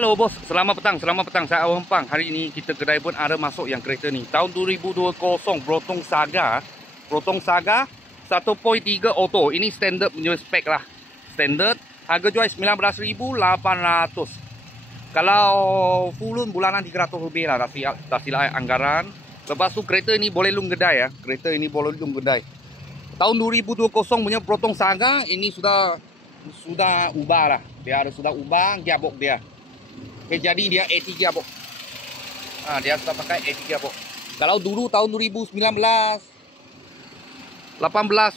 Halo bos, selamat petang, saya Awang Pang. Hari ini kita kedai pun ada masuk yang kereta ni. Tahun 2020 Brotong Saga 1.3 auto. Ini standard punya spek lah. Standard, harga jual 19.800. Kalau full bulanan 300 lebih lah, dah silap anggaran. Lepas tu kereta ni boleh lung kedai ya. Kereta ini boleh lung kedai. Tahun 2020 punya Brotong Saga ini sudah ubah lah. Dia sudah ubah gearbox dia. Okay, jadi dia A3 gearbox. Dia sudah pakai A3 gearbox. Kalau dulu tahun 2019 18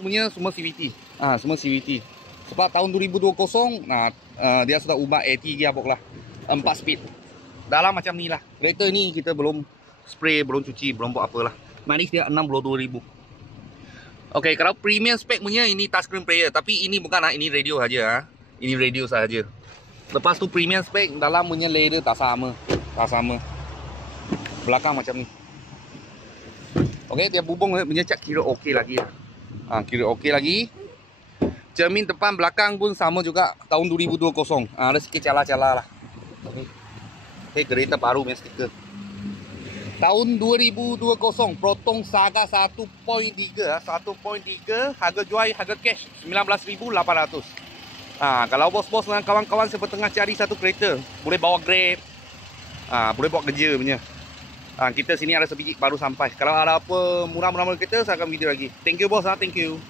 punya semua CVT. Semua CVT. Sebab tahun 2020 dia sudah ubah A3 gearbox lah. 4 speed. Dalam macam ni lah. Kereta ni kita belum spray, belum cuci, belum buat apalah. Manis dia 62,000. Okey, kalau premium spec punya ini touchscreen player, tapi ini bukan ini radio saja Ini radio saja. Lepas tu premium spec dalam punya leather tak sama. Belakang macam ni. Okey, dia bubung punya cat kira okey lagi. Kira okey lagi. Cermin depan belakang pun sama juga tahun 2020. Ada sikit cala-cala lah. Okey, kereta baru punya stiker. Tahun 2020 Brotong Saga 1.3 harga jual harga cash 19.800. Kalau bos-bos dengan kawan-kawan siapa tengah cari satu kereta, boleh bawa Grab. Boleh bawa kerja punya. Kita sini ada sebiji baru sampai. Kalau ada apa murah-murah kereta, saya akan video lagi. Thank you bos, thank you.